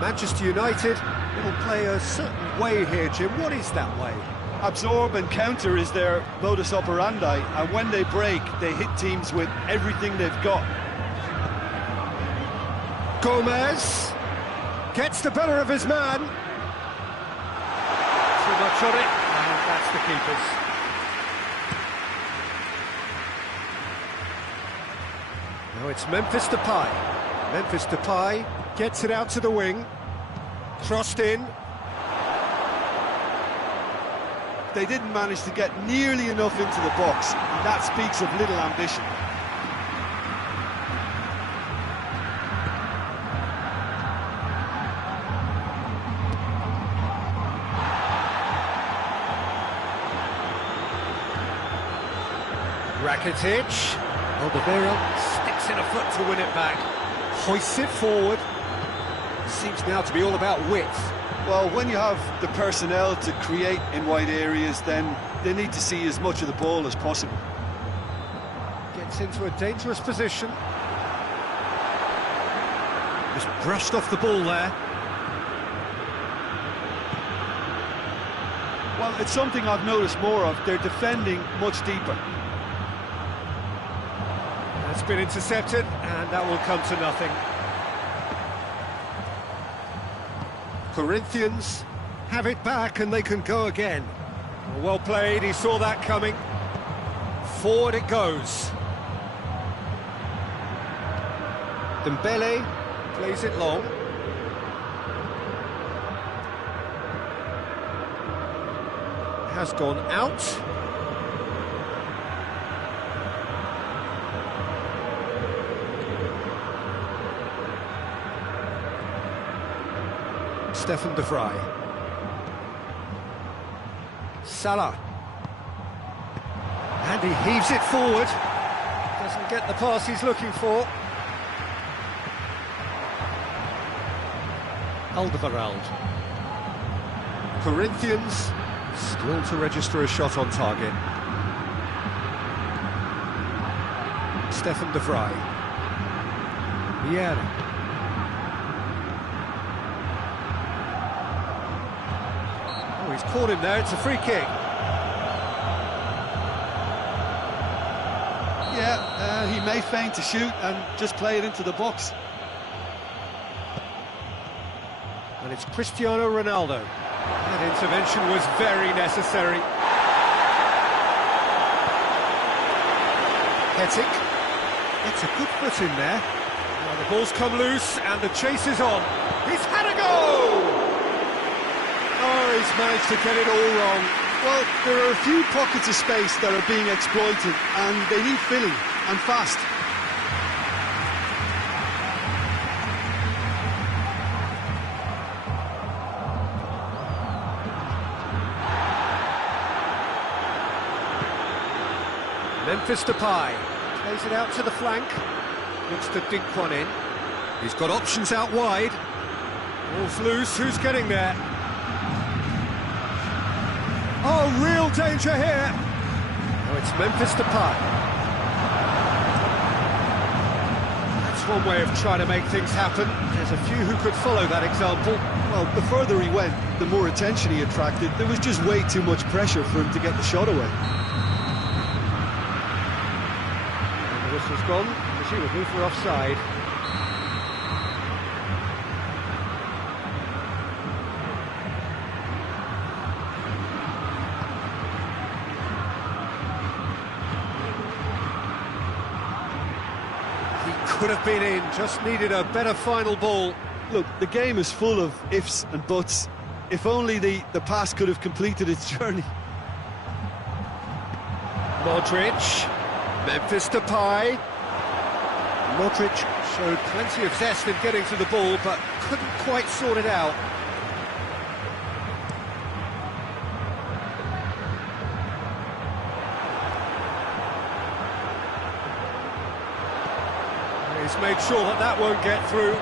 Manchester United will play a certain way here, Jim. What is that way? Absorb and counter is their modus operandi, and when they break, they hit teams with everything they've got. Gomez gets the better of his man. Too much on it, and that's the keeper's. Now it's Memphis Depay. Memphis Depay gets it out to the wing. Crossed in. They didn't manage to get nearly enough into the box, and that speaks of little ambition. Rakitic. Alderweireld sticks in a foot to win it back. Hoists it forward. Seems now to be all about width. Well, when you have the personnel to create in wide areas, then they need to see as much of the ball as possible. Gets into a dangerous position. Just brushed off the ball there. Well, it's something I've noticed more of. They're defending much deeper. That's been intercepted, and that will come to nothing. Corinthians have it back and they can go again. Well played, he saw that coming. Forward it goes. Dembele plays it long. Has gone out. Stefan de Vrij. Salah. And he heaves it forward. Doesn't get the pass he's looking for. Alderweireld. Corinthians still to register a shot on target. Stefan de Vrij. Vieira. He's caught him there, it's a free kick. Yeah, he may feign to shoot and just play it into the box. And it's Cristiano Ronaldo. That intervention was very necessary. Hetic gets a good foot in there. Now the ball's come loose and the chase is on. He's had a go! Oh, he's managed to get it all wrong. Well, there are a few pockets of space that are being exploited, and they need filling, and fast. Memphis Depay plays it out to the flank. Looks to dink one in. He's got options out wide. Ball's loose, who's getting there? Oh, real danger here. Oh, it's Memphis Depay. That's one way of trying to make things happen. There's a few who could follow that example. Well, the further he went, the more attention he attracted. There was just way too much pressure for him to get the shot away. And the whistle's gone, presumably for offside. Could have been in, just needed a better final ball. Look, the game is full of ifs and buts. If only the pass could have completed its journey. Modric, Memphis Depay. Modric showed plenty of zest in getting to the ball, but couldn't quite sort it out. He's made sure that that won't get through.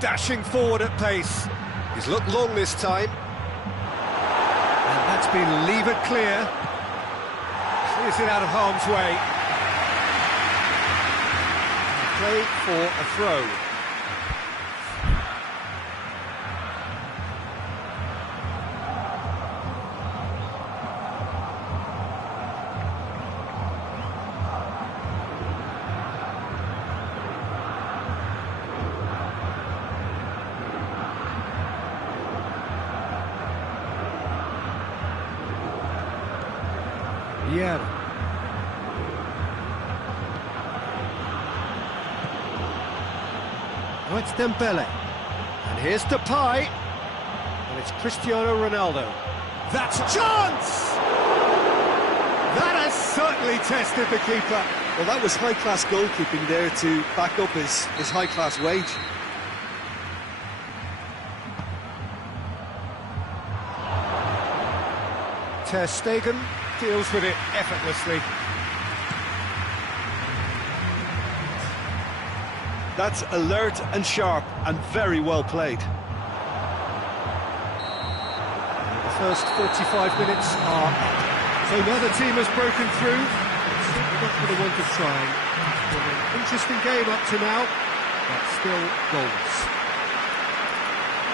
Dashing forward at pace. He's looked long this time. And that's been levered clear. Clears it out of harm's way. Play for a throw. Now it's Dembele. And here's Depay. And it's Cristiano Ronaldo. That's a chance! That has certainly tested the keeper. Well, that was high-class goalkeeping there to back up his high-class wage. Ter Stegen deals with it effortlessly. That's alert and sharp and very well played. The first 45 minutes are up. So neither team has broken through. It's certainly not for the want of trying. It's been an interesting game up to now, but still goals.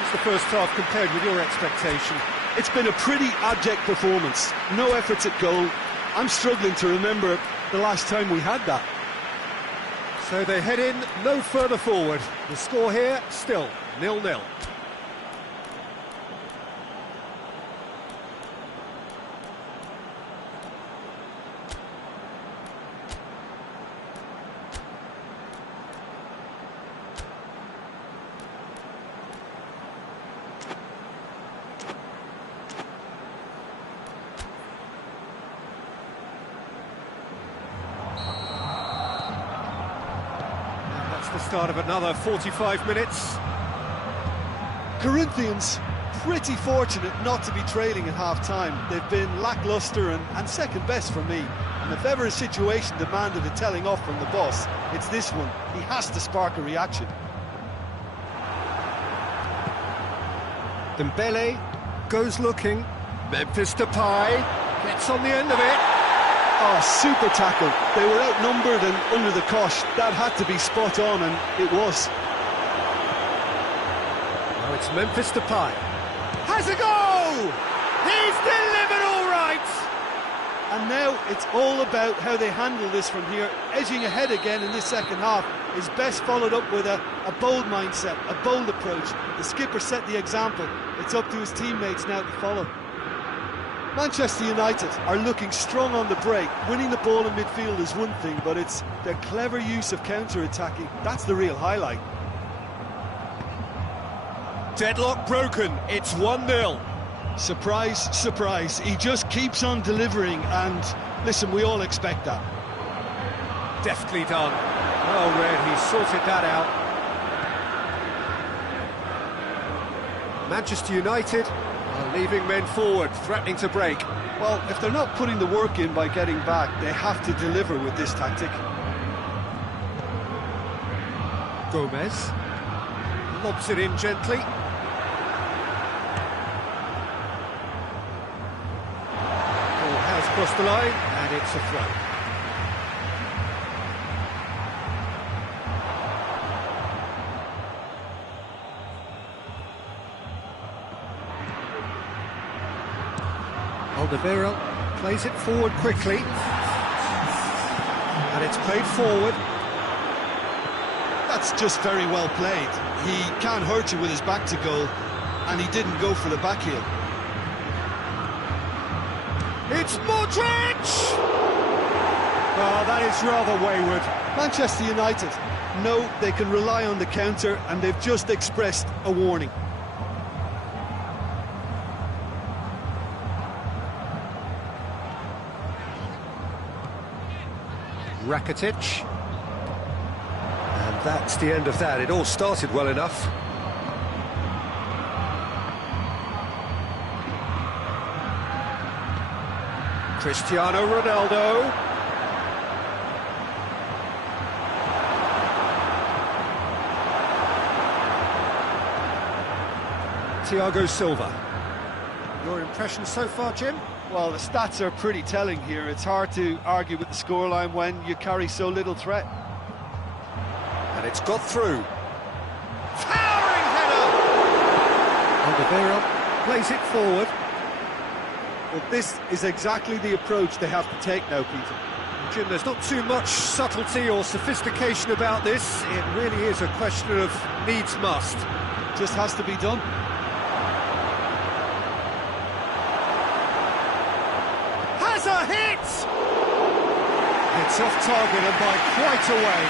How's the first half compared with your expectation? It's been a pretty abject performance. No efforts at goal. I'm struggling to remember the last time we had that. So they head in no further forward. The score here, still 0-0. The start of another 45 minutes. Corinthians pretty fortunate not to be trailing at half-time. They've been lacklustre and second best for me. And if ever a situation demanded a telling off from the boss, it's this one. He has to spark a reaction. Dembele goes looking. Memphis Depay gets on the end of it. Oh, super tackle. They were outnumbered and under the cosh. That had to be spot on, and it was. Now it's Memphis Depay. Has a go! He's delivered all right! And now it's all about how they handle this from here. Edging ahead again in this second half is best followed up with a bold mindset, a bold approach. The skipper set the example. It's up to his teammates now to follow. Manchester United are looking strong on the break. Winning the ball in midfield is one thing, but it's their clever use of counter-attacking. That's the real highlight. Deadlock broken. It's 1-0. Surprise, surprise. He just keeps on delivering, and listen, we all expect that. Deftly done. Well read, he sorted that out. Manchester United are leaving men forward, threatening to break. Well, if they're not putting the work in by getting back, they have to deliver with this tactic. Gomez lobs it in gently. Ball has crossed the line, and it's a throw. Alderweireld plays it forward quickly, and it's played forward. That's just very well played. He can't hurt you with his back to goal, and he didn't go for the back heel. It's Modric! Oh, that is rather wayward. Manchester United know they can rely on the counter, and they've just expressed a warning. Rakitic. And that's the end of that. It all started well enough. Cristiano Ronaldo. Thiago Silva. Your impression so far, Jim? Well, the stats are pretty telling here. It's hard to argue with the scoreline when you carry so little threat. And it's got through. Towering header! Alderweireld plays it forward. Well, this is exactly the approach they have to take now, Peter. Jim, there's not too much subtlety or sophistication about this. It really is a question of needs must. Just has to be done. Has a hit! It's off target and by quite a way.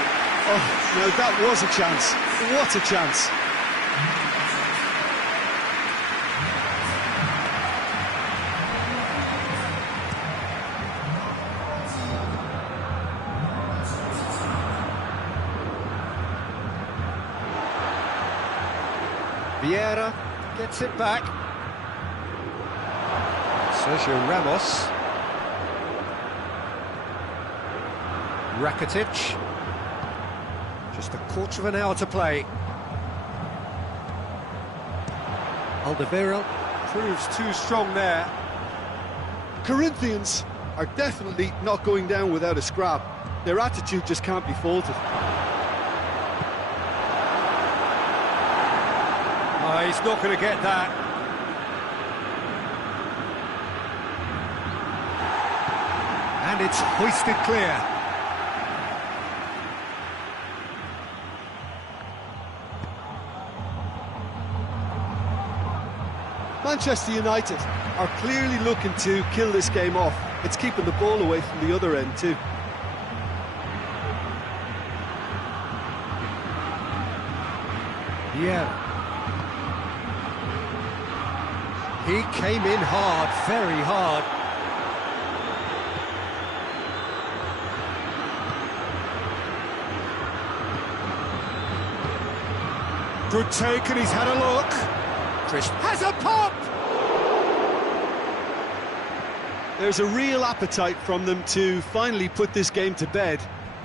Oh, no, that was a chance. What a chance. Vieira gets it back. Sergio Ramos. Rakitic. Just a quarter of an hour to play. Alderweireld proves too strong there. Corinthians are definitely not going down without a scrap. Their attitude just can't be faulted. Oh, he's not going to get that. And it's hoisted clear. Manchester United are clearly looking to kill this game off. It's keeping the ball away from the other end too. Yeah. He came in hard, very hard. Good take, and he's had a look. Chris has a pop! There's a real appetite from them to finally put this game to bed,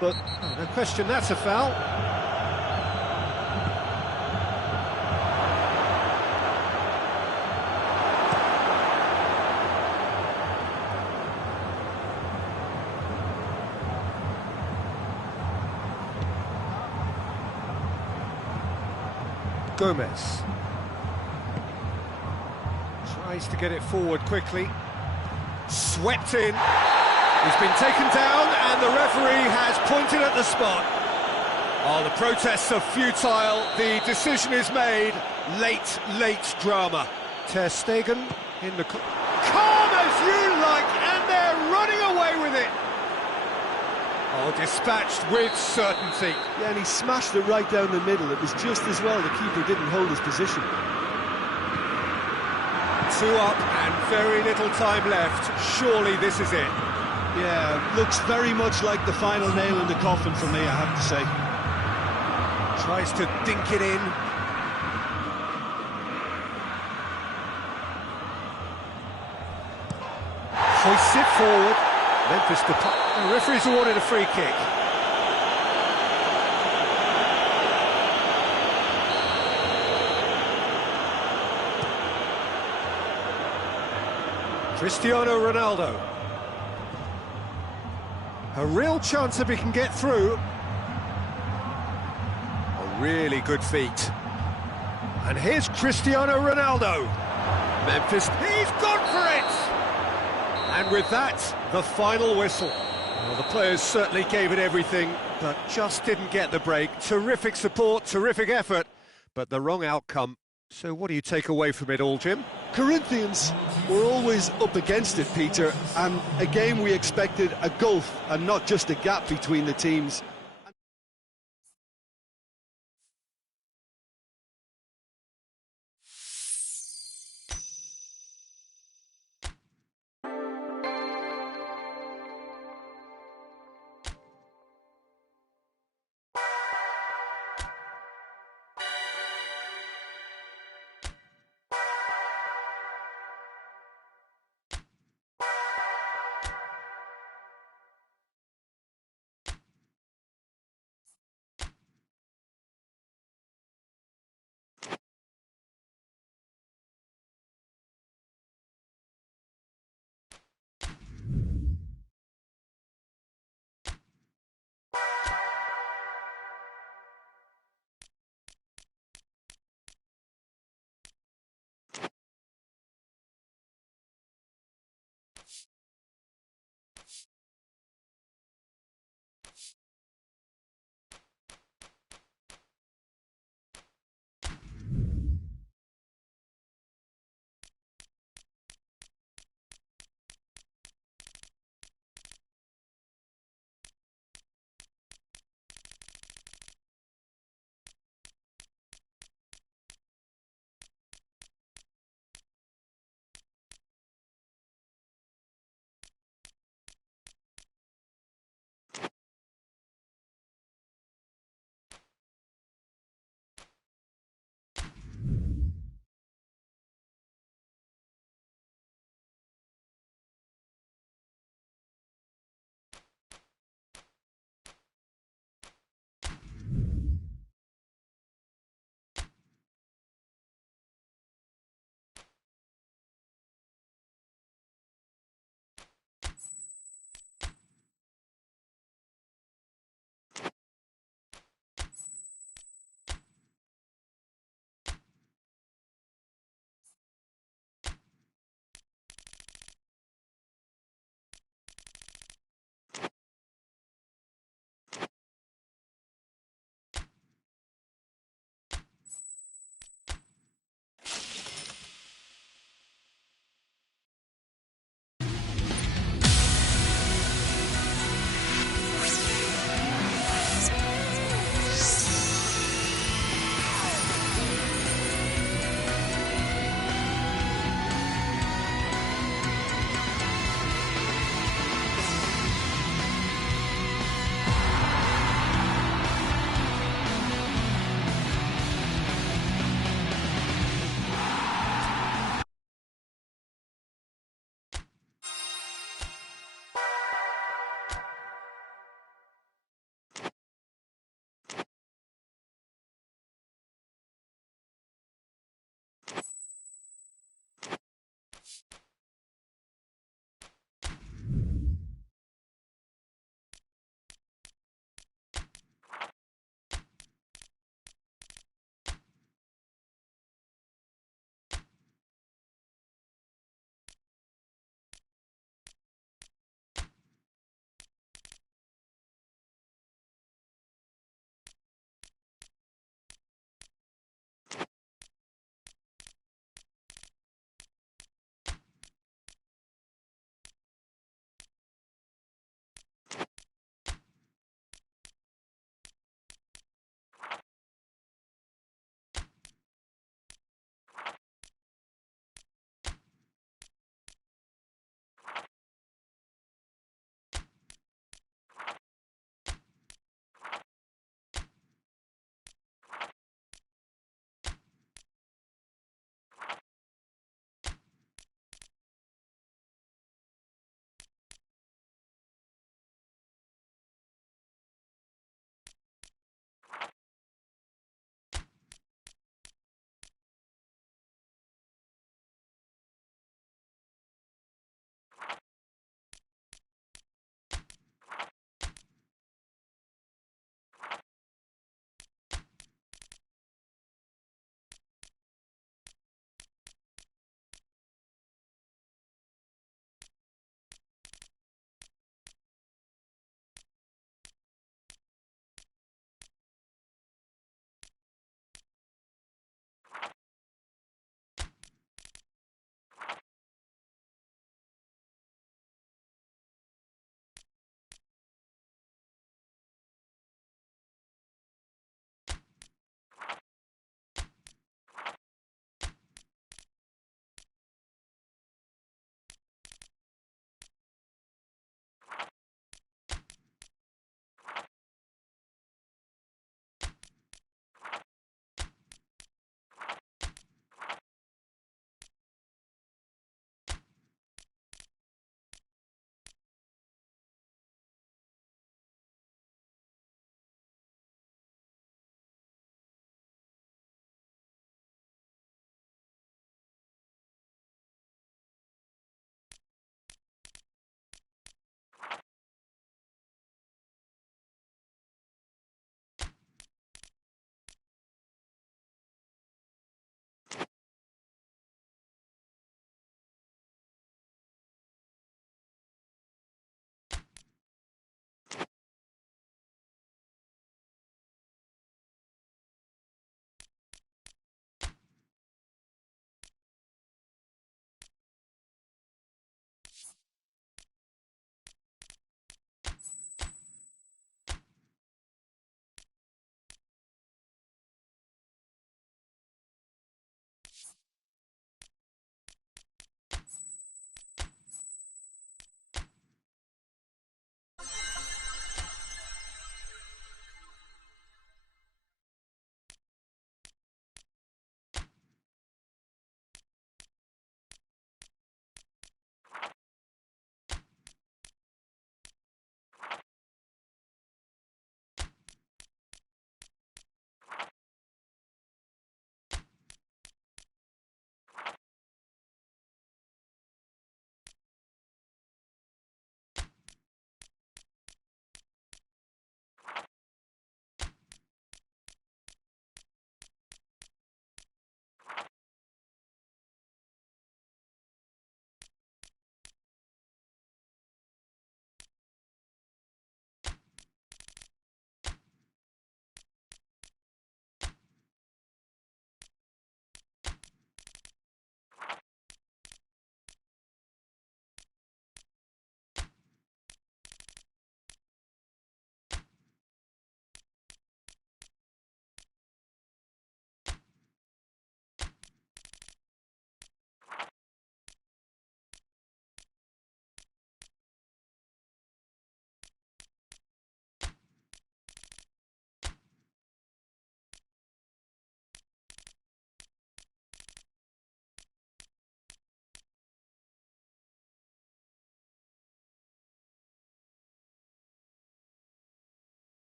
but no question that's a foul. Gomez tries to get it forward quickly. Swept in. He's been taken down and the referee has pointed at the spot. Oh, the protests are futile. The decision is made. Late drama. Ter Stegen in the... Calm as you like, and they're running away with it. Oh, dispatched with certainty. Yeah, and he smashed it right down the middle. It was just as well the keeper didn't hold his position. 2 up and very little time left. Surely this is it. Yeah, looks very much like the final nail in the coffin for me, I have to say. Tries to dink it in. Hoists it forward. Memphis Depay. The referee's awarded a free kick. Cristiano Ronaldo. A real chance if he can get through. A really good feat. And here's Cristiano Ronaldo. Memphis, he's gone for it! And with that, the final whistle. Well, the players certainly gave it everything, but just didn't get the break. Terrific support, terrific effort, but the wrong outcome. So what do you take away from it all, Jim? Corinthians were always up against it, Peter, and a game we expected a gulf and not just a gap between the teams.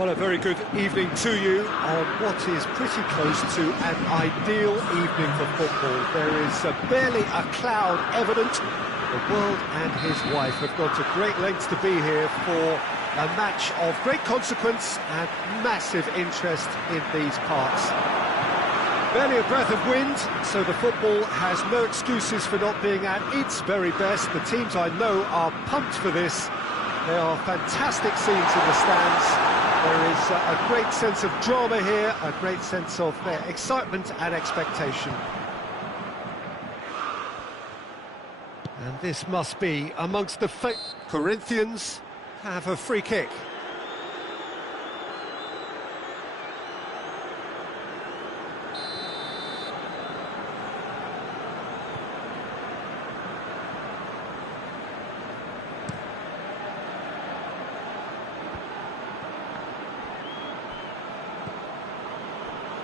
Well, a very good evening to you on what is pretty close to an ideal evening for football. There is barely a cloud evident. The world and his wife have gone to great lengths to be here for a match of great consequence and massive interest in these parts. Barely a breath of wind, so the football has no excuses for not being at its very best. The teams I know are pumped for this. There are fantastic scenes in the stands. There is a great sense of drama here, a great sense of excitement and expectation. And this must be amongst the Corinthians have a free kick.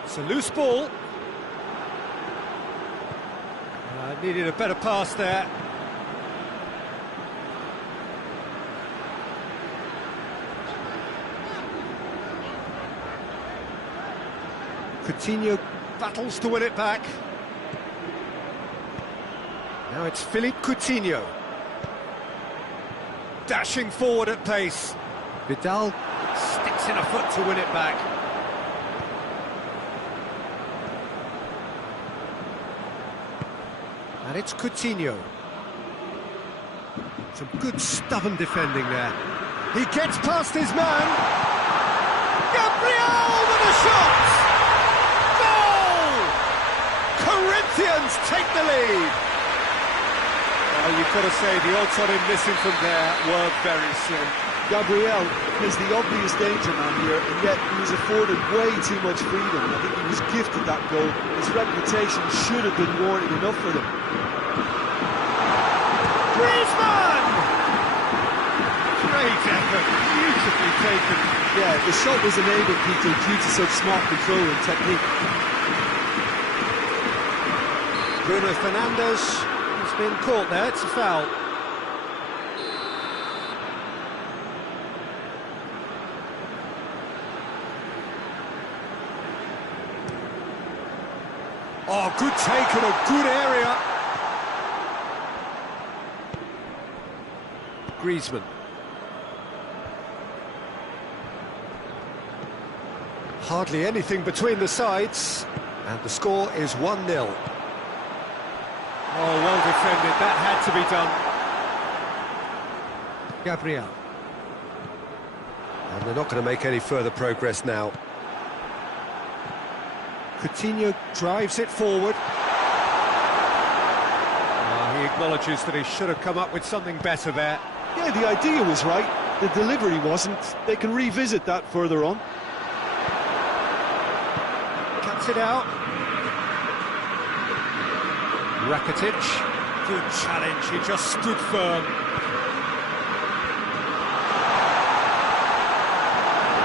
It's a loose ball. Needed a better pass there. Coutinho battles to win it back. Now it's Philippe Coutinho. Dashing forward at pace. Vidal sticks in a foot to win it back. And it's Coutinho. Some good stubborn defending there. He gets past his man. Gabriel with a shot! Goal! Corinthians take the lead. Well, you've got to say the odds on him missing from there were very slim. Gabriel is the obvious danger man here, and yet he was afforded way too much freedom. I think he was gifted that goal. His reputation should have been warning enough for them. Griezmann! Great effort, beautifully taken. Yeah, the shot was enabled, Peter, due to such smart control and technique. Bruno Fernandes has been caught there, it's a foul. Oh, good take in a good area. Griezmann. Hardly anything between the sides, and the score is 1-0. Oh, well defended, that had to be done. Gabriel. And they're not going to make any further progress now. Coutinho drives it forward. Oh, he acknowledges that he should have come up with something better there. Yeah, the idea was right, the delivery wasn't. They can revisit that further on. Cuts it out. Rakitic. Good challenge, he just stood firm.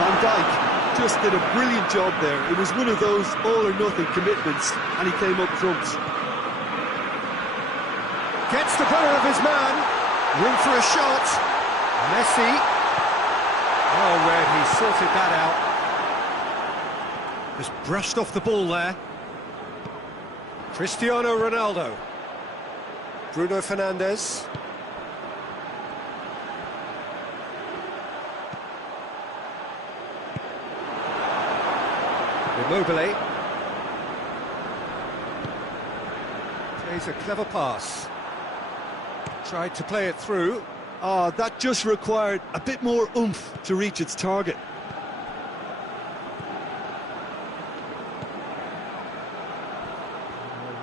Van Dijk just did a brilliant job there. It was one of those all-or-nothing commitments, and he came up trumps. Gets the better of his man. Room for a shot. Messi. Oh, Red, he sorted that out. Just brushed off the ball there. Cristiano Ronaldo. Bruno Fernandes. Immobile. Plays a clever pass. Tried to play it through. Oh, that just required a bit more oomph to reach its target.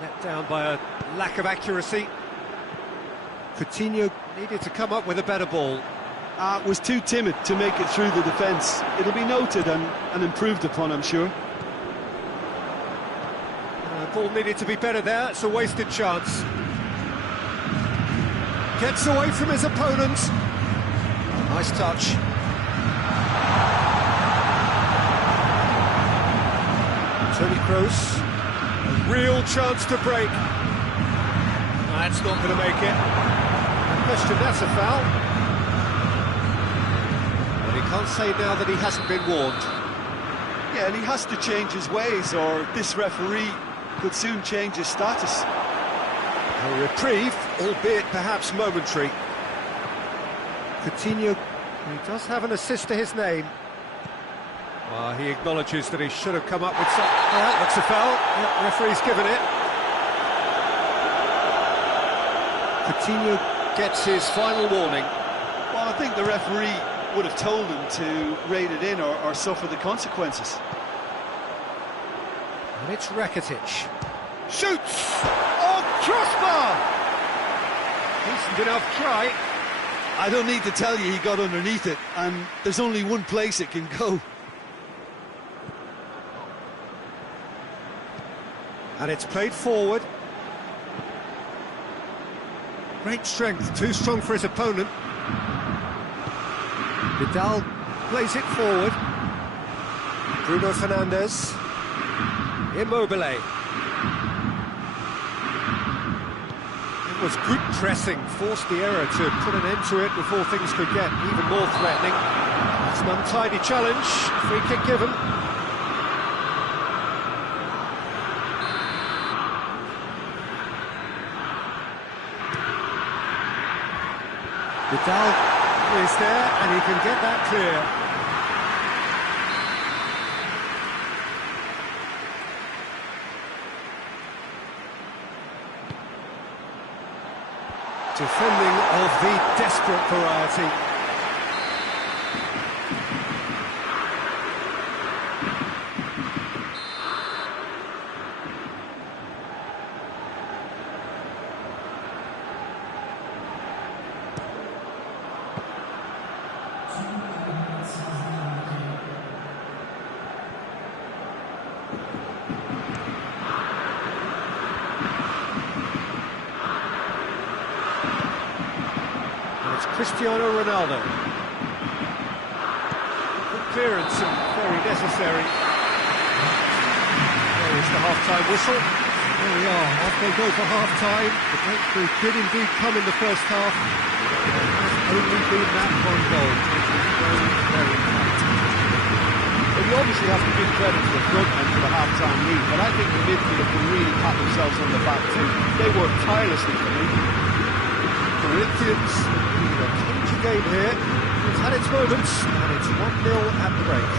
Let down by a lack of accuracy. Coutinho needed to come up with a better ball. Was too timid to make it through the defence. It'll be noted and improved upon, I'm sure. Ball needed to be better there, it's a wasted chance. Gets away from his opponent. Nice touch. Toni Kroos. A real chance to break. That's not going to make it. No question, that's a foul. But he Can't say now that he hasn't been warned. Yeah, and he has to change his ways, or this referee could soon change his status. A reprieve, albeit perhaps momentary. Coutinho, he does have an assist to his name. Well, he acknowledges that he should have come up with some... Well, that's a foul. Yep, referee's given it. Coutinho gets his final warning. Well, I think the referee would have told him to rate it in or suffer the consequences. And it's Rakitic. Shoots! Oh, crossbar! Decent enough try. I don't need to tell you he got underneath it, and there's only one place it can go. And it's played forward. Great strength, too strong for his opponent. Vidal plays it forward. Bruno Fernandes. Immobile. It was good pressing, forced the error to put an end to it before things could get even more threatening. It's an untidy challenge, free kick given. Vidal is there, and he can get that clear. Defending of the desperate variety. Cristiano Ronaldo. Good clearance and very necessary. There is the half-time whistle. There we are, off they go for half-time. The breakthrough did indeed come in the first half. There has only been that one goal, which is very, very tight. Well, you obviously have to give credit to the front men for the half-time lead, but I think the midfield can really pat themselves on the back too. They work tirelessly for me. Corinthians, a clinch game here. It's had its moments, and it's 1-0 at the break.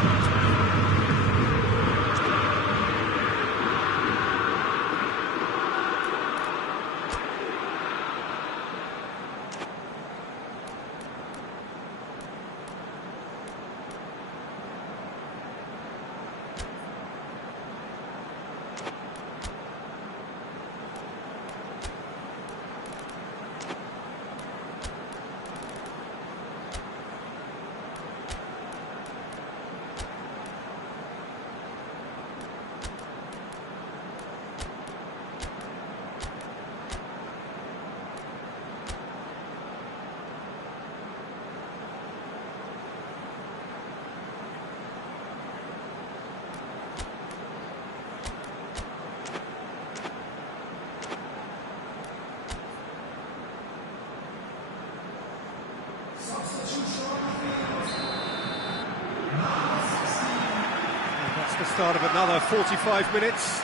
The start of another 45 minutes.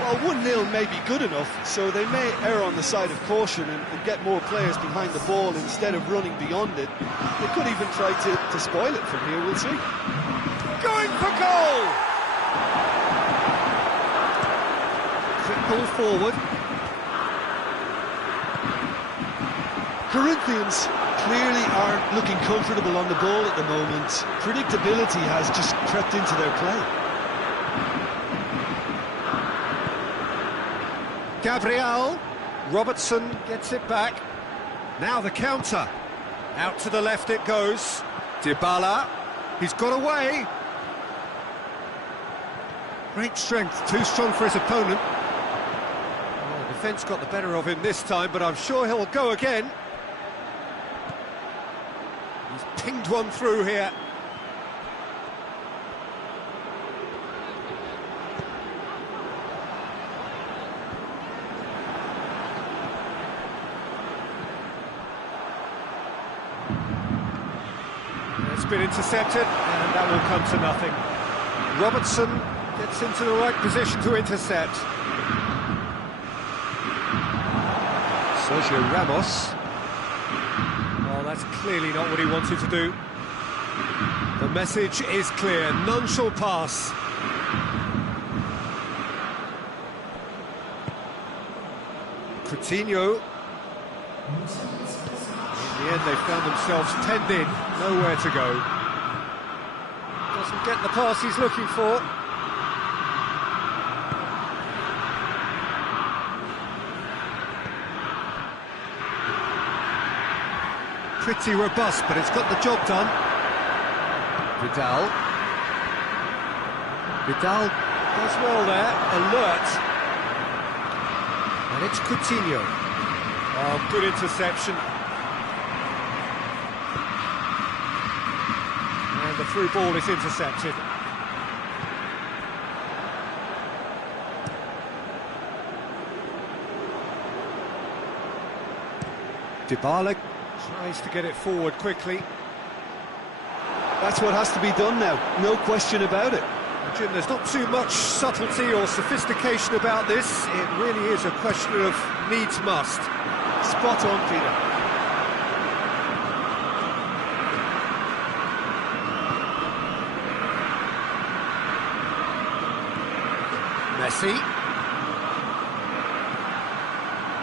Well, 1-0 may be good enough, so they may err on the side of caution and get more players behind the ball instead of running beyond it. They could even try to spoil it from here, we'll see. Going for goal! Quick ball forward. Corinthians clearly aren't looking comfortable on the ball at the moment. Predictability has just crept into their play. Gabriel. Robertson gets it back. Now the counter. Out to the left it goes. Dybala. He's got away. Great strength, too strong for his opponent. Well, defence got the better of him this time, but I'm sure he'll go again. He's pinged one through here. It's been intercepted, and that will come to nothing. Robertson gets into the right position to intercept. Sergio Ramos. Well, that's clearly not what he wanted to do. The message is clear, none shall pass. Coutinho. In the end, they found themselves penned in, nowhere to go. Doesn't get the pass he's looking for. Pretty robust, but it's got the job done. Vidal. Vidal does well there, alert. And it's Coutinho. Oh, good interception. And the through ball is intercepted. Dybala tries to get it forward quickly. That's what has to be done now, no question about it. Jim, there's not too much subtlety or sophistication about this. It really is a question of needs must. Spot on, Peter.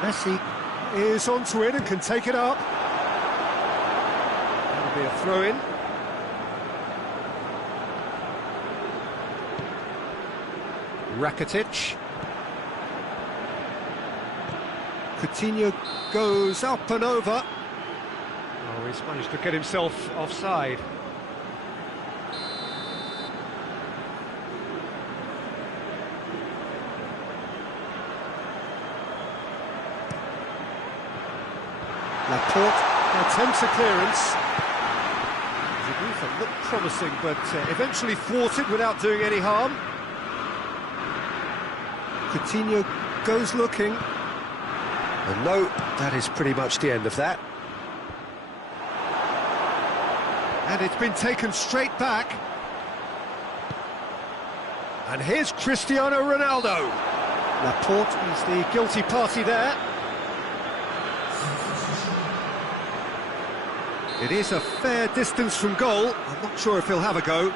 Messi is onto it and can take it up. That'll be a throw-in. Rakitic. Coutinho goes up and over. Oh, he's managed to get himself offside. Laporte attempts a clearance. Zidane looked promising, but eventually thwarted without doing any harm. Coutinho goes looking. And no, that is pretty much the end of that. And it's been taken straight back. And here's Cristiano Ronaldo. Laporte is the guilty party there. It is a fair distance from goal. I'm not sure if he'll have a go.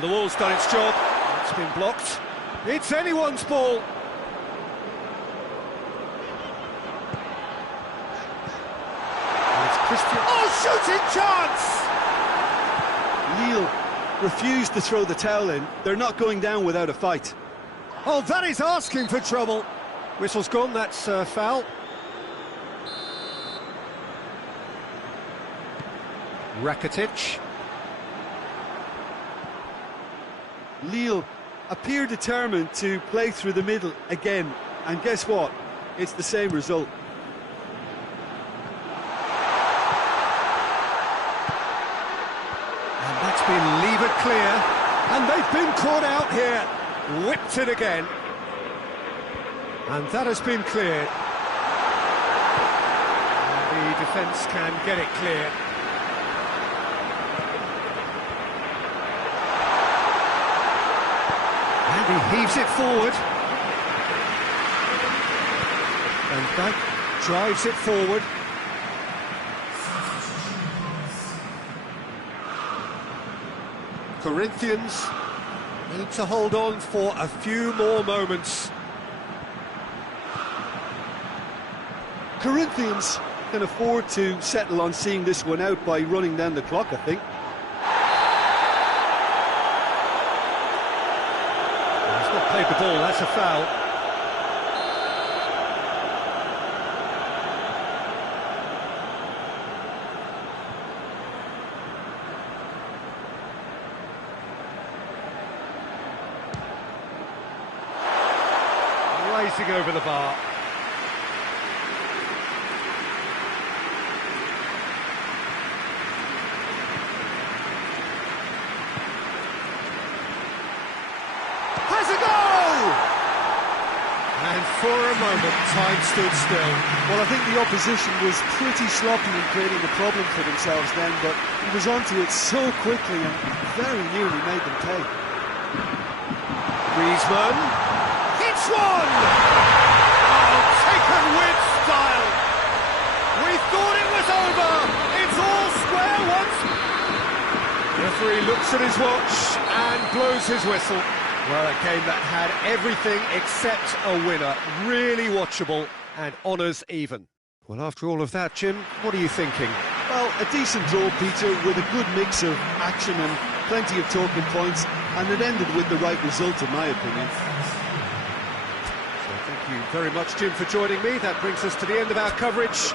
The wall's done its job. It's been blocked. It's anyone's ball. And it's Christian. Oh, shooting chance! Lille refused to throw the towel in. They're not going down without a fight. Oh, that is asking for trouble. Whistle's gone, that's foul. Rakitic. Lille appear determined to play through the middle again, and guess what? It's the same result. And that's been levered clear, and they've been caught out here. Whipped it again. And that has been cleared. And the defence can get it clear. He heaves it forward. And that drives it forward. Corinthians need to hold on for a few more moments. Corinthians can afford to settle on seeing this one out by running down the clock, I think. Played the ball, that's a foul. Rising over the bar. for a moment, time stood still. Well, I think the opposition was pretty sloppy in creating a problem for themselves then, but he was onto it so quickly and very nearly made them pay. Griezmann hits one! Oh, taken with style! We thought it was over! It's all square once! The referee looks at his watch and blows his whistle. Well, a game that had everything except a winner. Really watchable and honours even. Well, after all of that, Jim, what are you thinking? Well, a decent draw, Peter, with a good mix of action and plenty of talking points, and it ended with the right result, in my opinion. So thank you very much, Jim, for joining me. That brings us to the end of our coverage.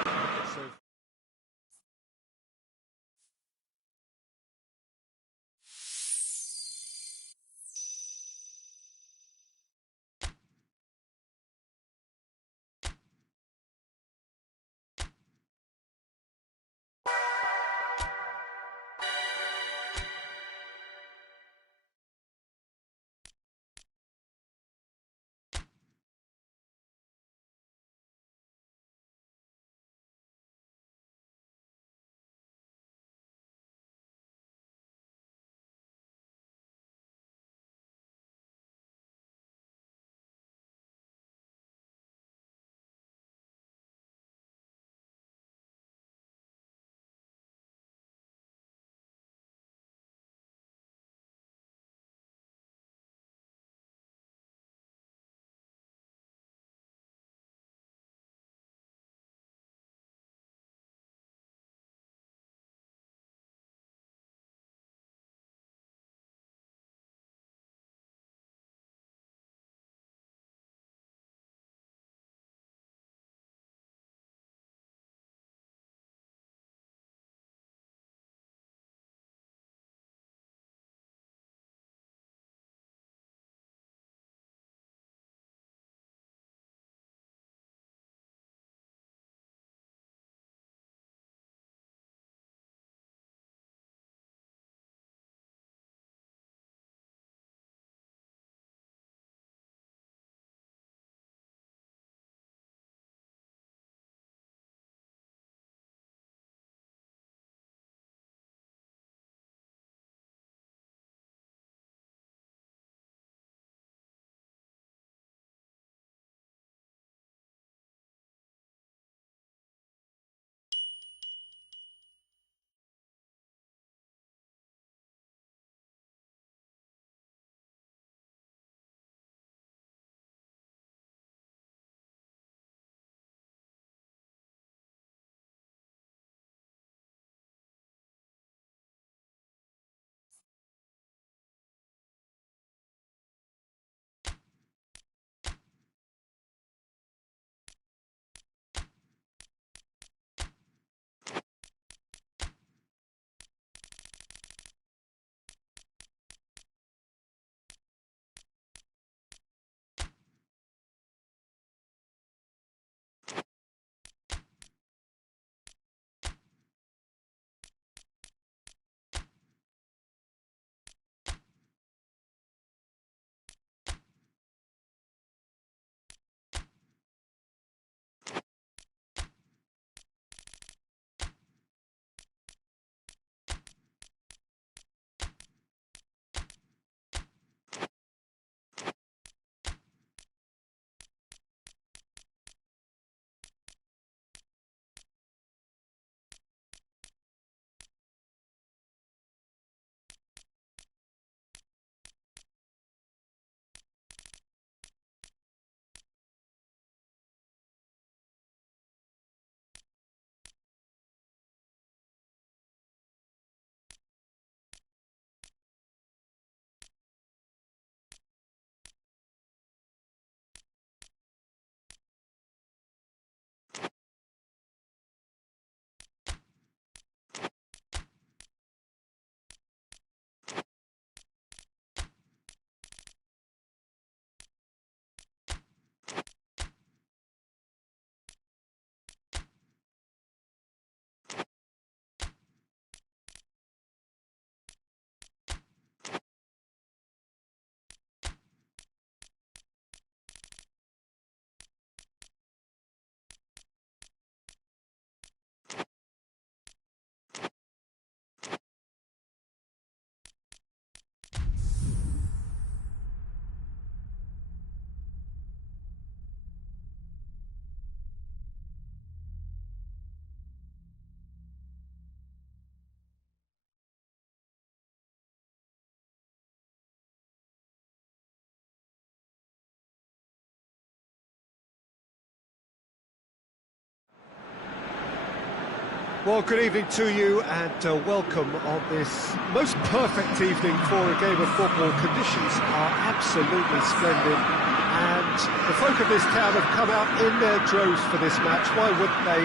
Well, good evening to you and welcome on this most perfect evening for a game of football. Conditions are absolutely splendid and the folk of this town have come out in their droves for this match. Why wouldn't they?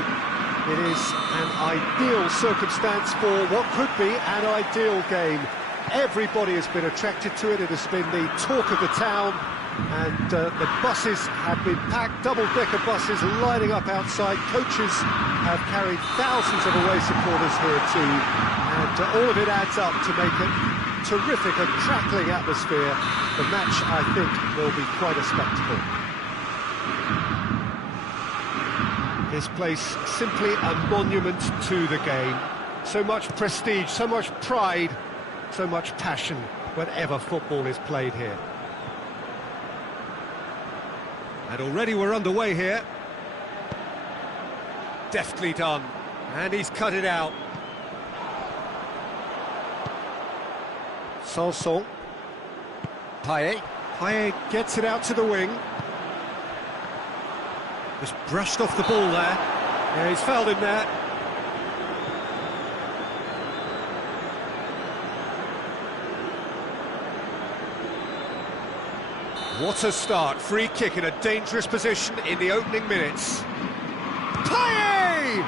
It is an ideal circumstance for what could be an ideal game. Everybody has been attracted to it. It has been the talk of the town. And the buses have been packed, double-decker buses lining up outside. Coaches have carried thousands of away supporters here too, and all of it adds up to make it terrific, a crackling atmosphere. The match, I think, will be quite a spectacle. This place simply a monument to the game. So much prestige, so much pride, so much passion whenever football is played here. And already we're underway here. Deftly done. And he's cut it out. Sanson. Payet. Payet gets it out to the wing. Just brushed off the ball there. Yeah, he's fouled him there. What a start, free kick in a dangerous position in the opening minutes. Payet!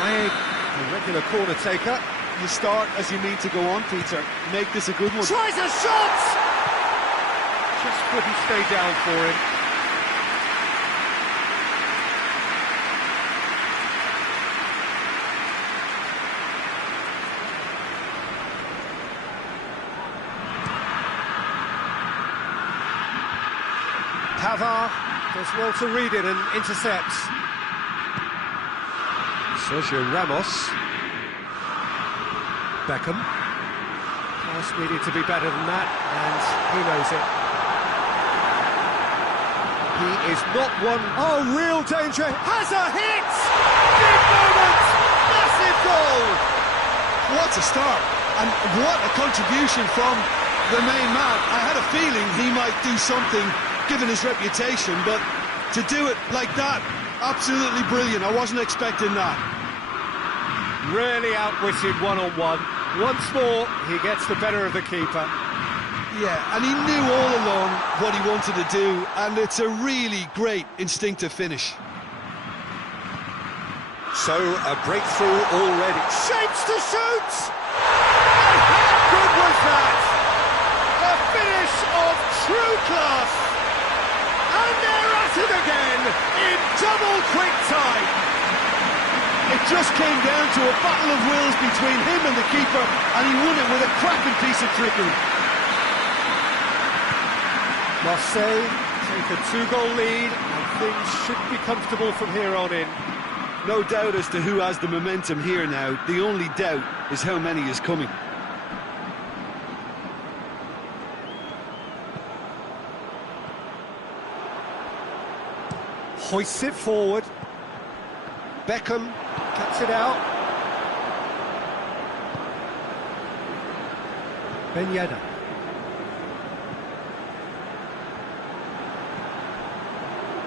Payet, a regular corner taker. You start as you need to go on, Peter. Make this a good one. Tries a shot! Just couldn't stay down for him. Pavard does well to read it and intercepts. Sergio Ramos. Beckham. Pass needed to be better than that, and he knows it. He is not one... Oh, real danger! Has a hit! Big moment! Massive goal! What a start, and what a contribution from the main man. I had a feeling he might do something given his reputation, but to do it like that, absolutely brilliant. I wasn't expecting that. Really outwitted one-on-one. Once more, he gets the better of the keeper. Yeah, and he knew all along what he wanted to do, and it's a really great instinctive finish. So, a breakthrough already. Shapes to shoot! And how good was that? A finish of true class! And they're at it again, in double quick time. It just came down to a battle of wills between him and the keeper, and he won it with a cracking piece of trickery. Marseille take a 2-goal lead, and things should be comfortable from here on in. No doubt as to who has the momentum here now. The only doubt is how many is coming. Hoists it forward. Beckham cuts it out. Ben Yedder.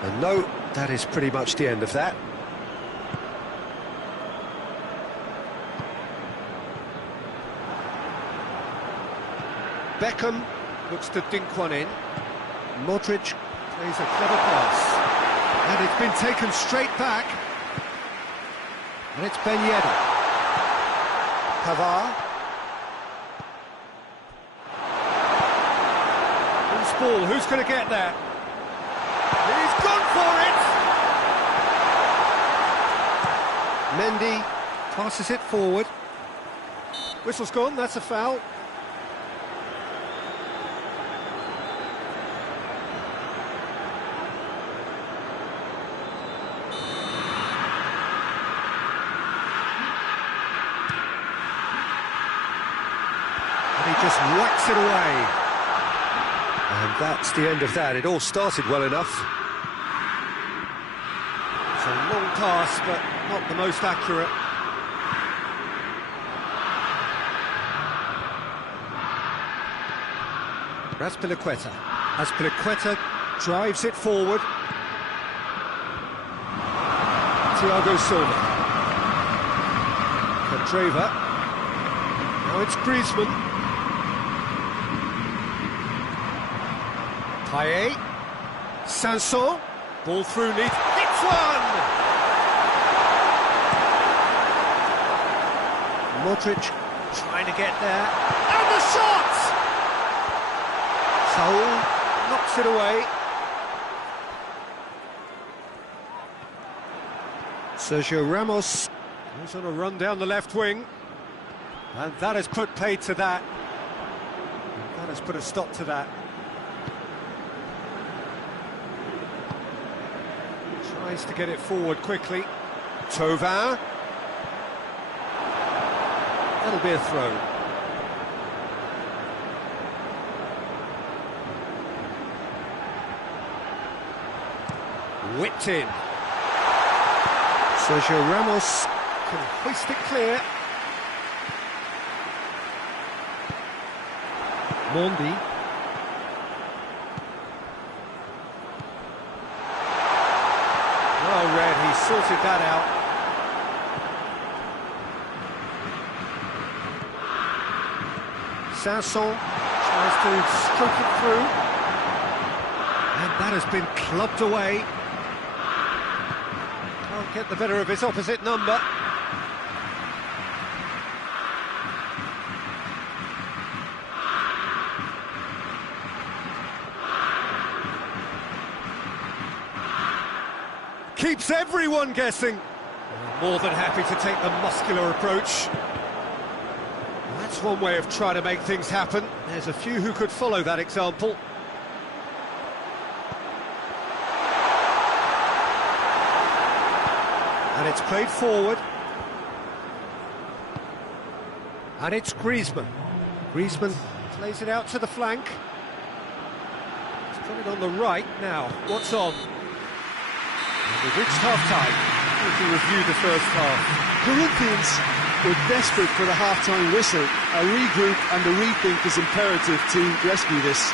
And no, that is pretty much the end of that. Beckham looks to dink one in. Modric plays a clever pass. And it's been taken straight back. And it's Ben Yedder. Pavard. Loose ball, who's going to get there? He's gone for it! Mendy passes it forward. Whistle's gone, that's a foul. Just whacks it away. And that's the end of that. It all started well enough. It's a long pass, but not the most accurate. Azpilicueta. Azpilicueta drives it forward. Thiago Silva. Candreva. Now it's Griezmann. Payet. Sanson. Ball through neat. Hits one! Modric trying to get there. And the shot! Saul knocks it away. Sergio Ramos goes on a run down the left wing. And that has put paid to that. That has put a stop to that. Tries to get it forward quickly. Thauvin. That'll be a throw. Whipped in. Sergio Ramos can hoist it clear. Mondi. Well read, he sorted that out. Sanson tries to stroke it through. And that has been clubbed away. Can't get the better of his opposite number. Keeps everyone guessing. More than happy to take the muscular approach. That's one way of trying to make things happen. There's a few who could follow that example. And it's played forward. And it's Griezmann. Griezmann plays it out to the flank. He's put it on the right now. What's on? And we've reached half-time. If we review the first half. Corinthians were desperate for the half-time whistle. A regroup and a rethink is imperative to rescue this.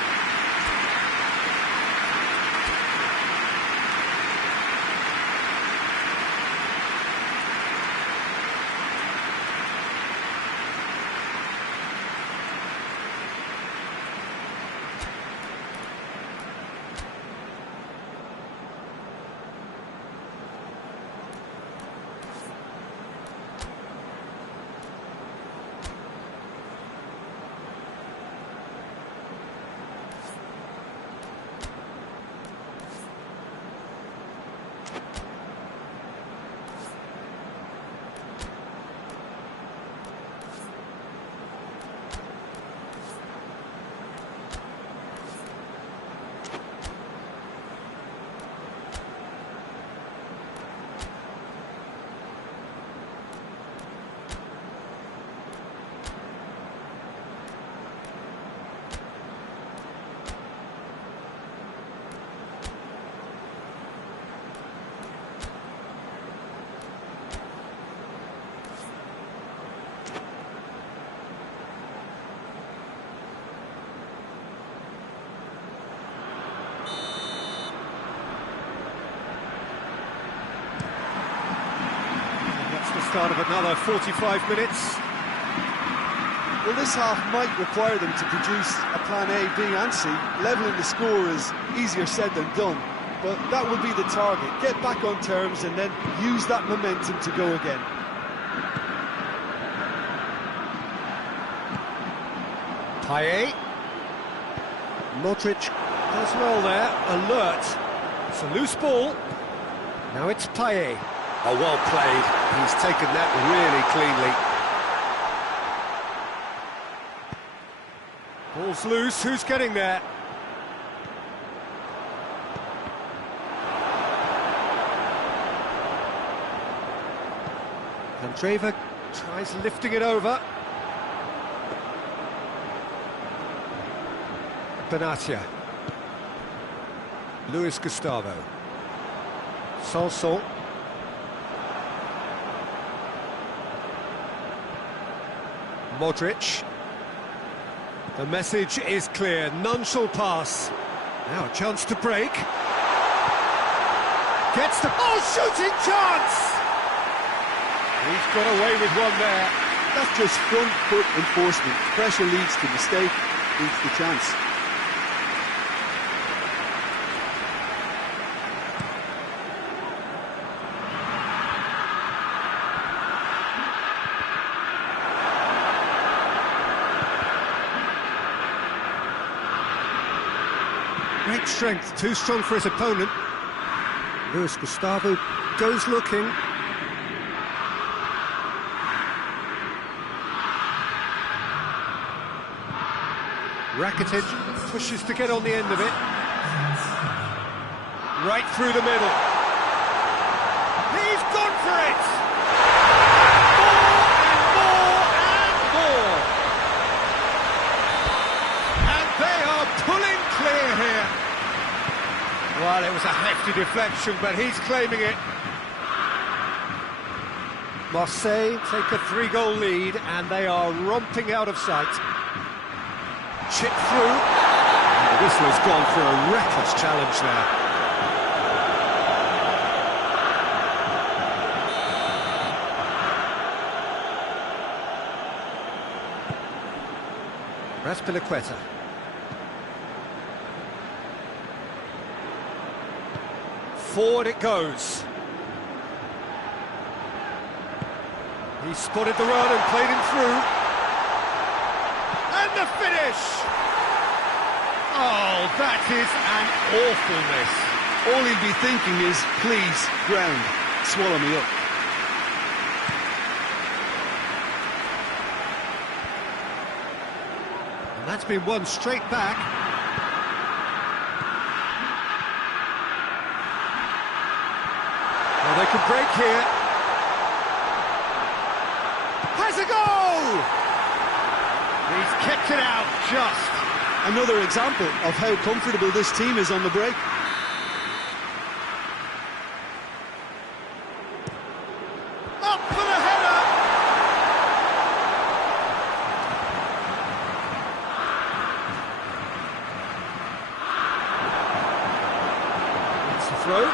Start of another 45 minutes. Well, this half might require them to produce a plan A, B and C. Levelling the score is easier said than done, but that will be the target. Get back on terms and then use that momentum to go again. Payet. Modric does well there, alert. It's a loose ball. Now it's Payet. Oh, well played. He's taken that really cleanly. Ball's loose, who's getting there? Candreva tries lifting it over. Benatia. Luis Gustavo. Sanson. Modric. The message is clear, none shall pass. Now a chance to break. Gets the... Oh, shooting chance! He's got away with one there. That's just front foot enforcement. Pressure leads to mistake, leads to chance. Great strength, too strong for his opponent. Luis Gustavo goes looking. Rakitic pushes to get on the end of it. Right through the middle. He's gone for it! More and more! And they are pulling clear here. Well, it was a hefty deflection, but he's claiming it. Marseille take a 3-goal lead, and they are romping out of sight. Chip through. And the whistler's gone for a reckless challenge there. Raspilicueta. Forward it goes. He spotted the run and played him through. And the finish! Oh, that is an awfulness. All he'll be thinking is, please, ground, swallow me up. And that's been won straight back. Well, they could break here. Has a goal! He's kept it out, just. Another example of how comfortable this team is on the break. Up for the header! It's the throw.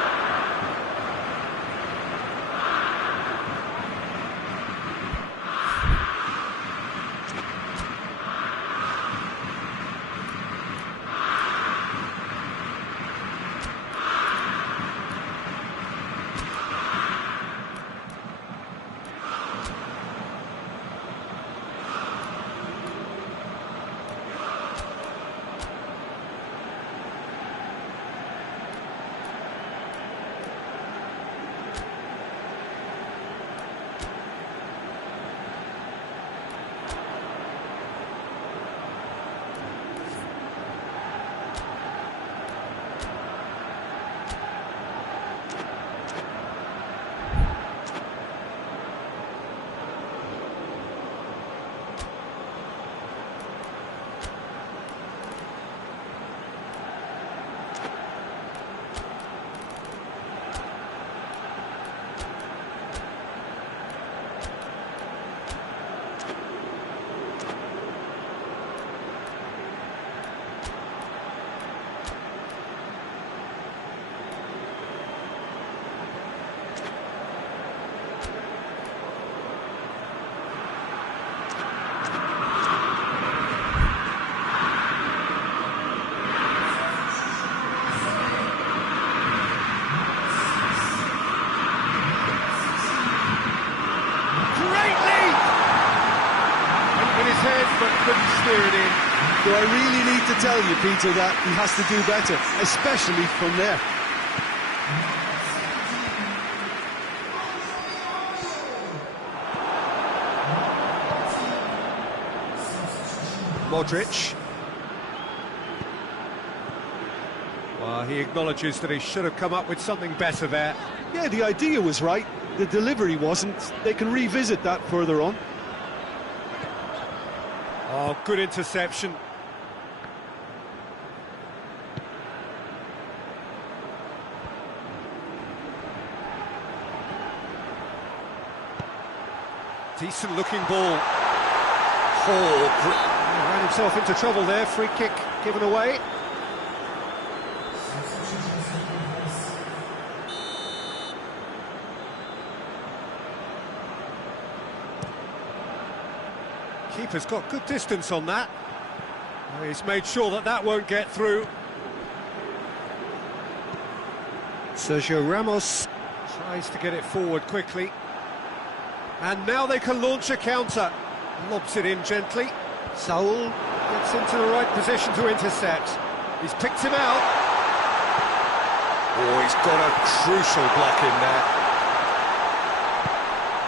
Couldn't steer it in. Do I really need to tell you, Peter, that he has to do better, especially from there? Modric. Well, he acknowledges that he should have come up with something better there. Yeah, the idea was right. The delivery wasn't. They can revisit that further on. Oh, good interception. Decent looking ball. Ran himself into trouble there. Free kick given away. Keeper's got good distance on that. He's made sure that that won't get through. Sergio Ramos tries to get it forward quickly. And now they can launch a counter. Lobs it in gently. Saul gets into the right position to intercept. He's picked him out. Oh, he's got a crucial block in there.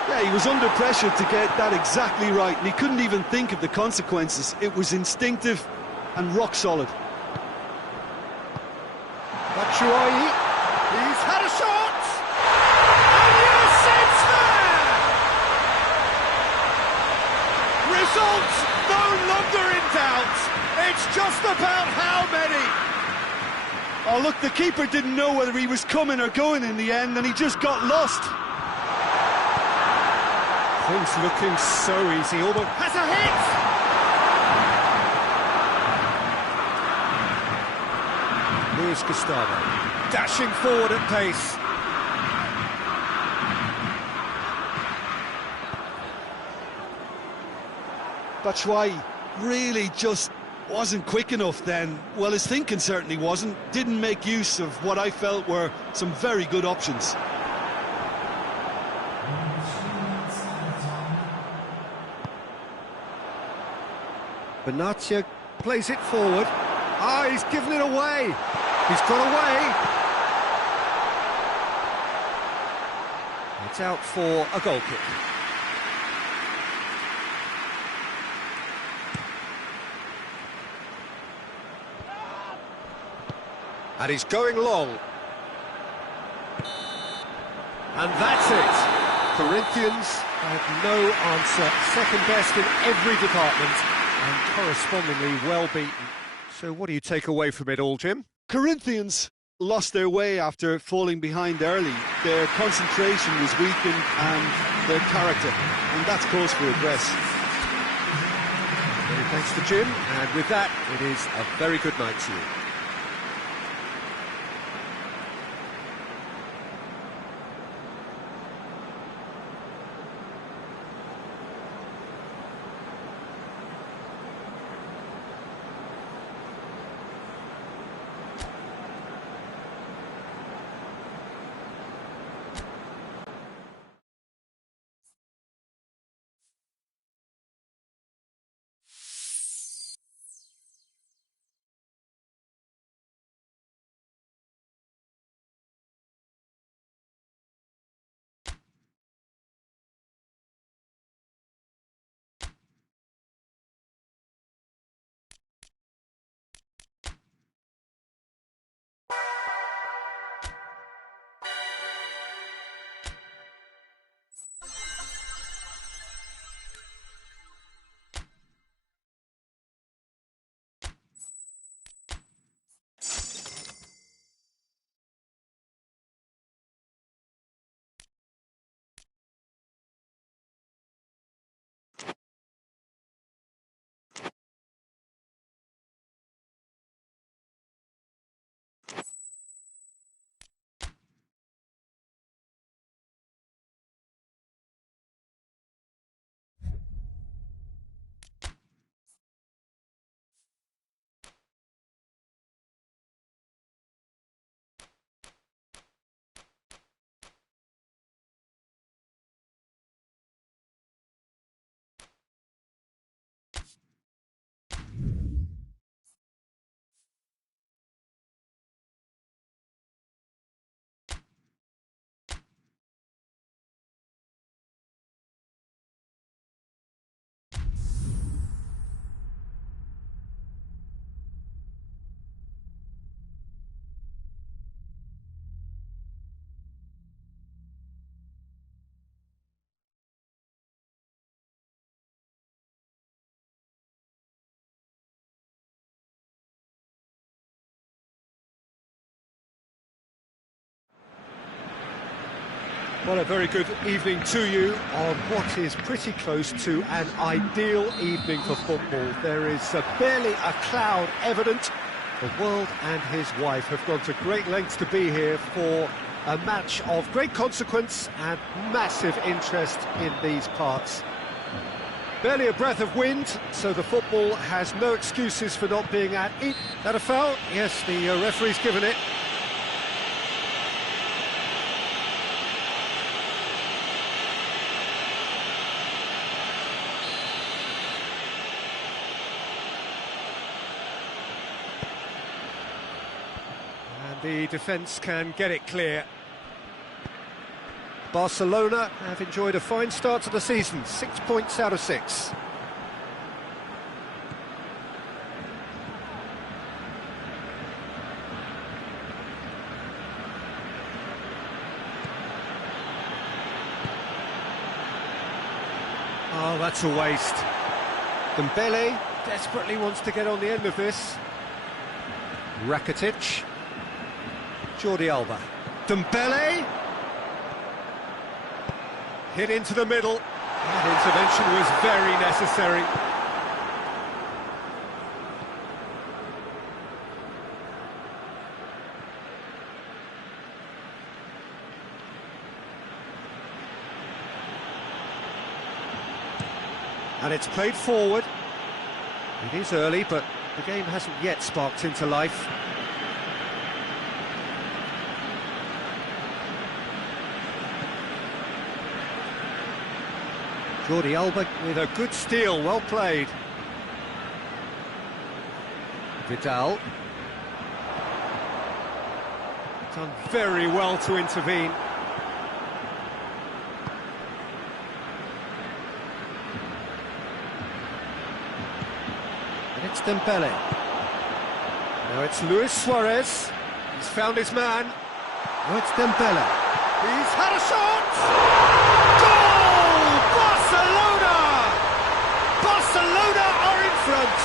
Yeah, he was under pressure to get that exactly right, and he couldn't even think of the consequences. It was instinctive and rock solid. Batshuayi, he's had a shot! And yes, it's there! Result no longer in doubt. It's just about how many. Oh, look, the keeper didn't know whether he was coming or going in the end, and he just got lost. Things looking so easy, almost has a hit! Luis Gustavo, dashing forward at pace. Batshuayi really just wasn't quick enough then. Well, his thinking certainly wasn't. Didn't make use of what I felt were some very good options. Benatia plays it forward. Ah, he's given it away. He's got away. It's out for a goal kick. And he's going long. And that's it. Corinthians have no answer. Second best in every department. And correspondingly well beaten. So what do you take away from it all, Jim? Corinthians lost their way after falling behind early. Their concentration was weakened and their character, and that's cause for address. Many thanks to Jim, and with that, it is a very good night to you. Well, a very good evening to you on what is pretty close to an ideal evening for football. There is barely a cloud evident. The world and his wife have gone to great lengths to be here for a match of great consequence and massive interest in these parts. Barely a breath of wind, so the football has no excuses for not being at it. That a foul? Yes, the referee's given it. And the defence can get it clear. Barcelona have enjoyed a fine start to the season, 6 points out of 6. Oh, that's a waste. Dembele desperately wants to get on the end of this. Rakitic. Jordi Alba. Dembele. Hit into the middle. That intervention was very necessary. And it's played forward. It is early, but the game hasn't yet sparked into life. Jordi Alba with a good steal, well played. Vidal. Done very well to intervene. And it's Dembele. Now it's Luis Suarez. He's found his man. Now it's Dembele. He's had a shot! Goal! Barcelona are in front.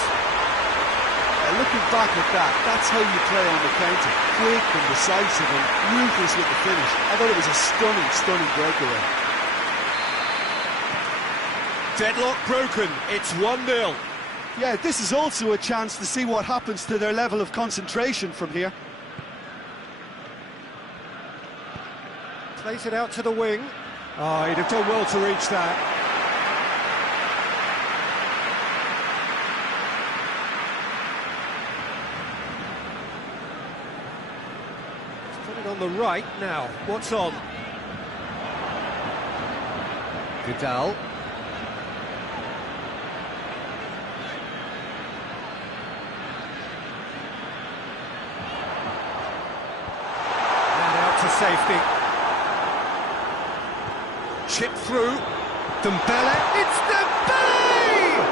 Looking back at that, that's how you play on the counter. Quick and decisive and ruthless with the finish. I thought it was a stunning, stunning breakaway. Deadlock broken, it's 1-0. Yeah, this is also a chance to see what happens to their level of concentration from here. Plays it out to the wing. Oh, he'd have done well to reach that. On the right now, what's on? Vidal. And out to safety. Chip through. Dembele. It's Dembele!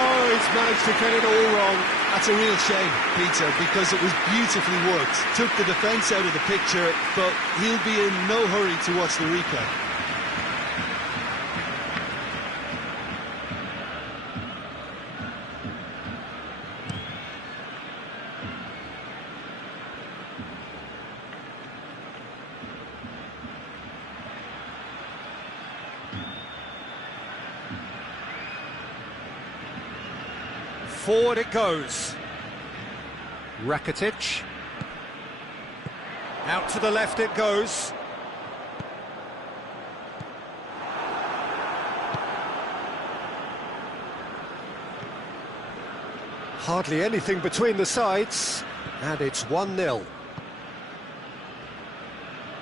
Oh, he's managed to get it all wrong. That's a real shame, Peter, because it was beautifully worked. Took the defence out of the picture, but he'll be in no hurry to watch the replay. Forward it goes. Rakitic. Out to the left it goes. Hardly anything between the sides, and it's 1-0.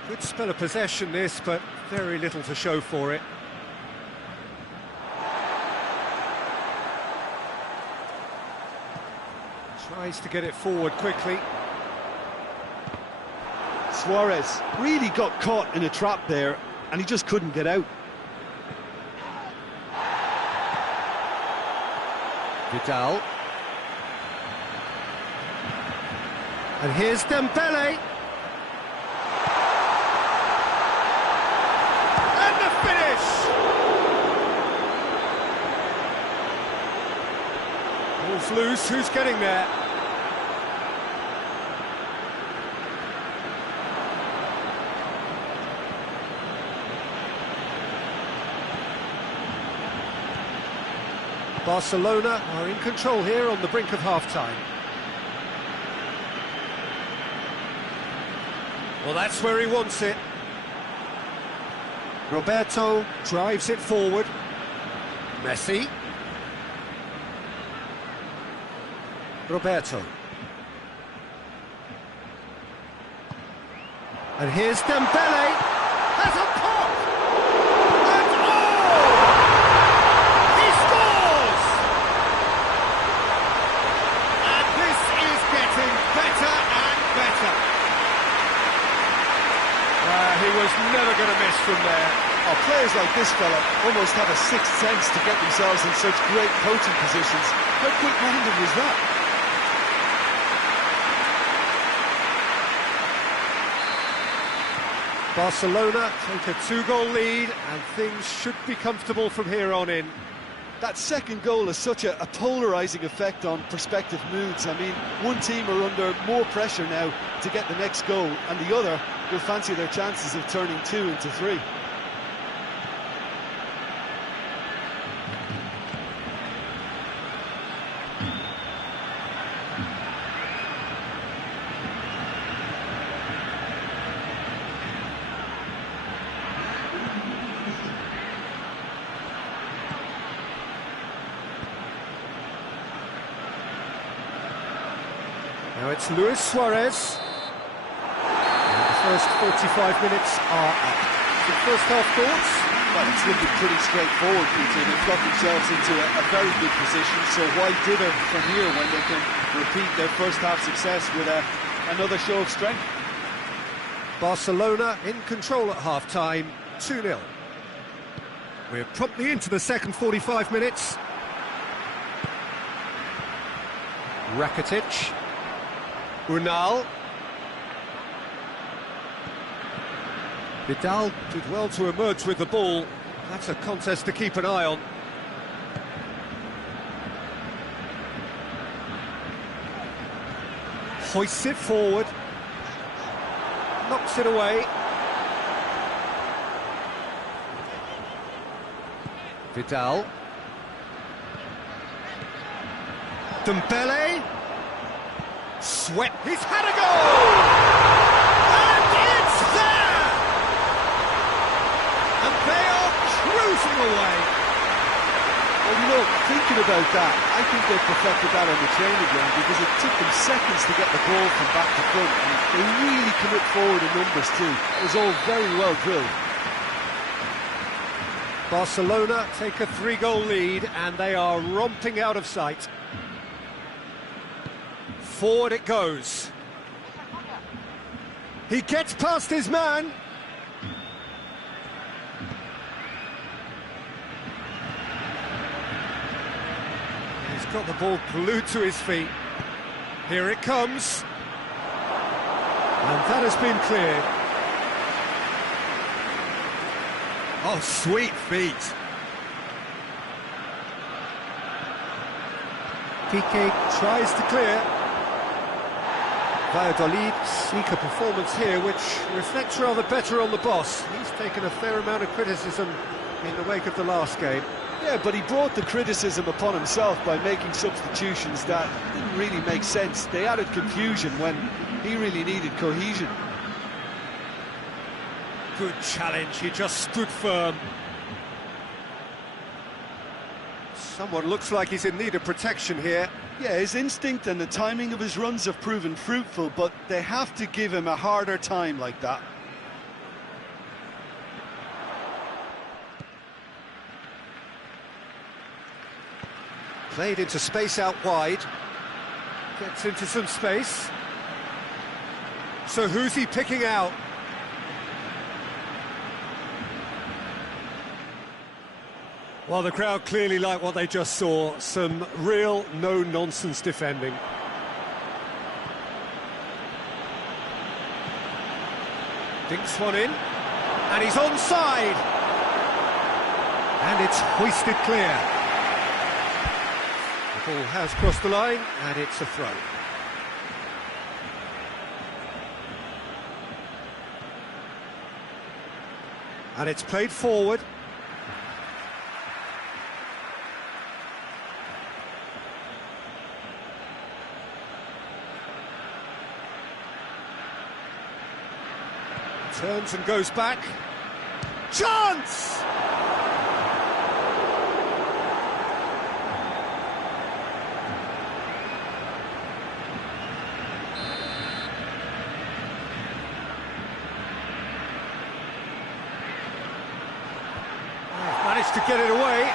Good spell of possession this, but very little to show for it. Tries to get it forward quickly. Suarez really got caught in a trap there, and he just couldn't get out. Vidal. And here's Dembele. And the finish! Ball's loose, who's getting there? Barcelona are in control here on the brink of half-time. Well, that's where he wants it. Roberto drives it forward. Messi. Roberto. And here's Dembele. Has a pop! And he scores! And this is getting better and better. He was never going to miss from there. Oh, players like this fella almost have a sixth sense to get themselves in such great coaching positions. How quick-minded was that? Barcelona take a 2-goal lead, and things should be comfortable from here on in. That second goal has such a polarising effect on prospective moods. I mean, one team are under more pressure now to get the next goal, and the other will fancy their chances of turning 2 into 3. Now it's Luis Suarez. And the first 45 minutes are up. The first half thoughts? Well, it's looking pretty straightforward, Peter. They've got themselves into a very good position, so why dither from here when they can repeat their first half success with another show of strength? Barcelona in control at half-time, 2-0. We're promptly into the second 45 minutes. Rakitic. Unal. Vidal did well to emerge with the ball. That's a contest to keep an eye on. Hoists it forward. Knocks it away. Vidal. Dembele. Swept. He's had a goal! And it's there! And they are cruising away. Well, you know, thinking about that, I think they perfected that on the training ground because it took them seconds to get the ball from back to front. And they really commit forward in numbers too. It was all very well drilled. Barcelona take a 3-goal lead and they are romping out of sight. Forward it goes. He gets past his man. He's got the ball glued to his feet. Here it comes. And that has been cleared. Oh, sweet feet. Piqué tries to clear. Valladolid seek a performance here which reflects rather better on the boss. He's taken a fair amount of criticism in the wake of the last game. Yeah, but he brought the criticism upon himself by making substitutions that didn't really make sense. They added confusion when he really needed cohesion. Good challenge, he just stood firm. Someone looks like he's in need of protection here. Yeah, his instinct and the timing of his runs have proven fruitful, but they have to give him a harder time like that. Played into space out wide. Gets into some space. So who's he picking out? Well, the crowd clearly like what they just saw. Some real no-nonsense defending. Dinks one in, and he's onside. And it's hoisted clear. The ball has crossed the line, and it's a throw. And it's played forward. Turns and goes back. Chance! managed to get it away.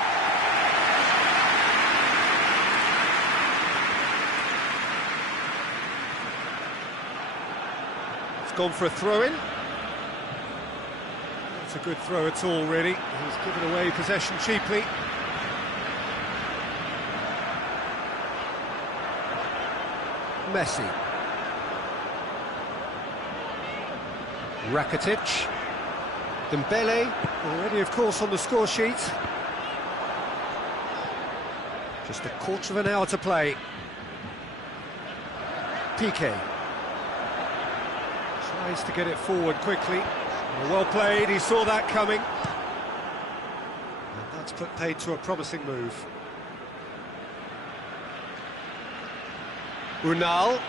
It's gone for a throw-in. Not a good throw at all, really. He's given away possession cheaply. Messi. Rakitic. Dembele, already of course on the score sheet. Just a quarter of an hour to play. Piqué. Tries to get it forward quickly. Well played, he saw that coming. And that's put paid to a promising move. Unal.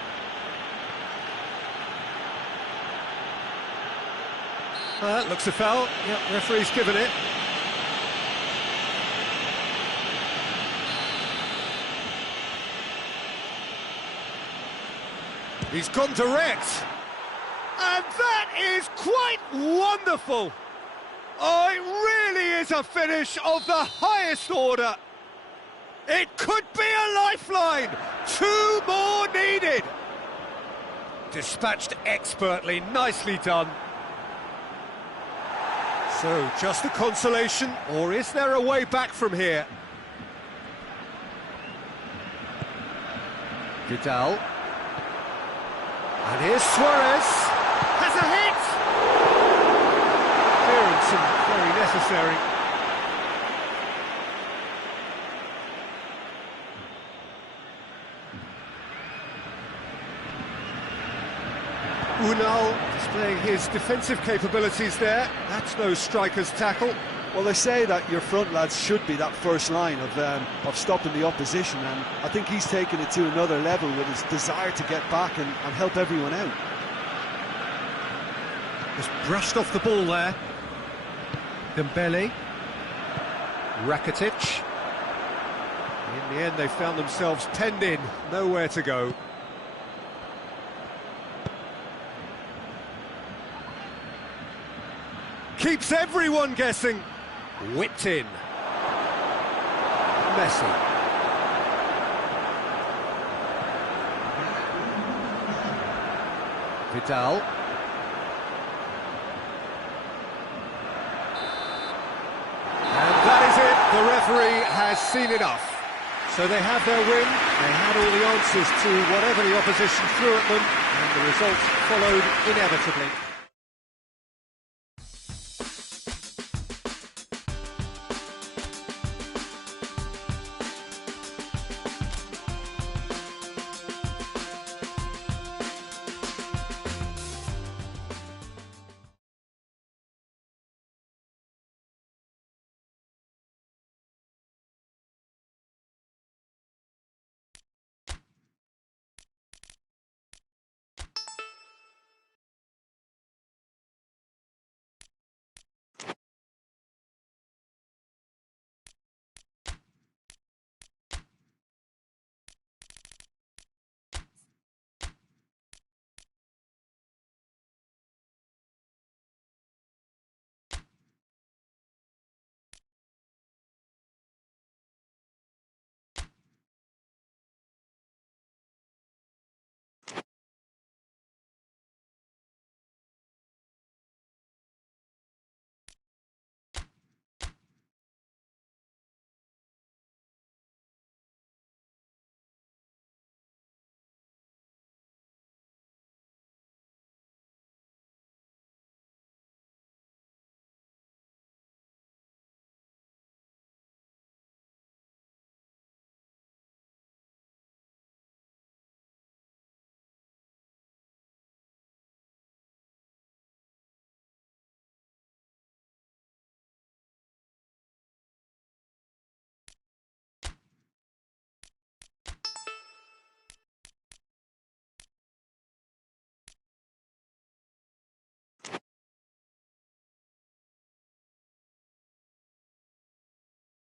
Looks a foul. Yep, referee's given it. He's gone direct. And that is quite wonderful. Oh, it really is a finish of the highest order. It could be a lifeline. 2 more needed. Dispatched expertly, nicely done. So, just a consolation, or is there a way back from here? Vidal. And here's Suarez. Has a hit! Clearance and very necessary. Unal displaying his defensive capabilities there. That's no striker's tackle. Well, they say that your front lads should be that first line of stopping the opposition, and I think he's taken it to another level with his desire to get back and help everyone out. Just brushed off the ball there. Dembele. Rakitic. In the end, they found themselves penned in, nowhere to go. Keeps everyone guessing. Whipped in. Messi. Vidal. And that is it. The referee has seen enough. So they have their win. They had all the answers to whatever the opposition threw at them, and the results followed inevitably.